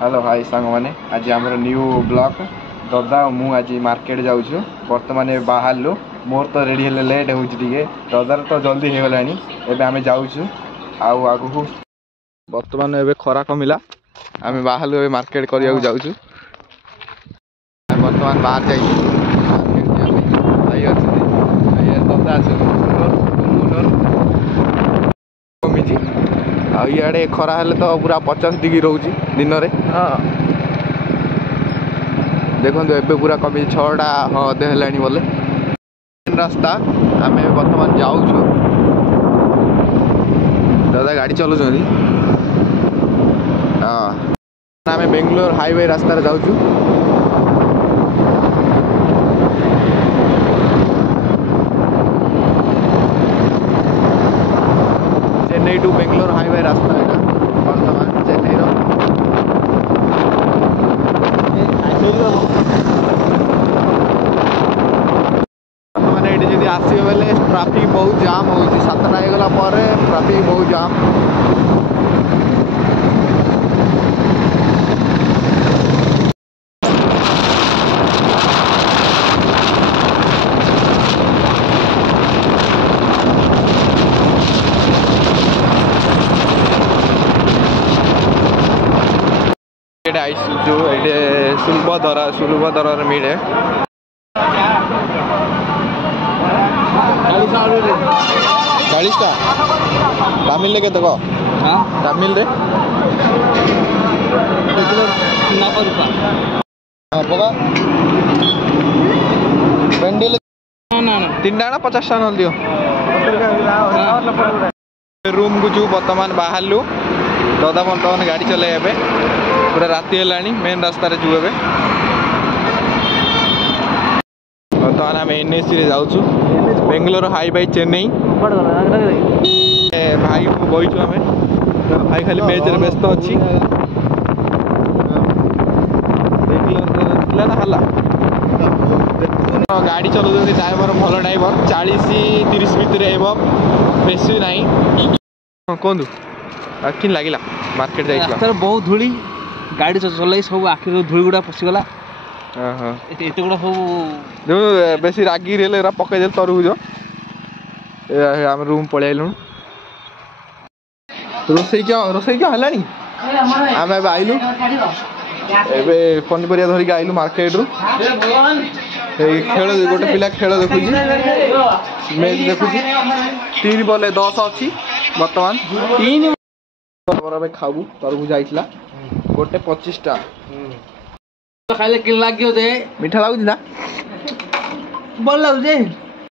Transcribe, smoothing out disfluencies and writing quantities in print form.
Hello hi सांग मैंने आज आम न्यू ब्लॉक दादा मु आज मार्केट जाऊँ बर्तमान बाहर मोर तो रेडी हेले लेट हो दादार तो जल्दी हो गला एवं आम जाऊँ आग को बर्तमान ए खरा कमिला आम बाहर मार्केट करने जाऊँ बर्तमान बाहर जाइए दादा कमी इे खरा हेले तो पूरा 50 डिग्री रोचे दिन में देखो एबे पूरा कमी 6टा हाँ अधे है बोले रास्ता आम बर्तमान जाऊँ दादा गाड़ी चलाऊँ हाँ आम बेंगलोर हाईवे रास्तार जाऊँ चेन्नई टू बेंगलोर हाईवे रास्ता है बर्तमान चेन्नई बर्तमान ये जी आसवे बेले ट्राफिक बहुत जाम हो 7टा होगला ट्राफिक बहुत जाम जो ये सुलभदर मिले 40टा तमिल के तमिल तीन टा 50टा न दियो रूम को जो बर्तमान बाहर दादा बर्तमान गाड़ी चले पूरा राति है मेन रास्ता जो बर्तमान आम NSC जाऊँ बेंगलोर हाईवे चेन्नई भाई को बहीचु आम भाई खाली मेज व्यस्त अच्छी गाड़ी चलाऊँ ड्राइवर भल ड्राइवर 40-30 भितर बेसी ना कहतु कि लगे मार्केट जाइए बहुत धूली गाड़ी चल सब आखिर धूल गुड़ा पशिगला एत गुड़ा सब बेसी रागी पकईदे तरबुज आम रूम पलू रोसई क्या है आम आइलु एबे पनीपरिया धरिक आइलु मार्केट रू खेल गोटे पिला खेल देखुची मैच देखुची 3 बॉल 10 अच्छी बर्तमान 3 खाऊ तरबुज आइला गोटे 25टा खाइले कि लाग्यो जे मीठा लागुची ना भल लागुचे।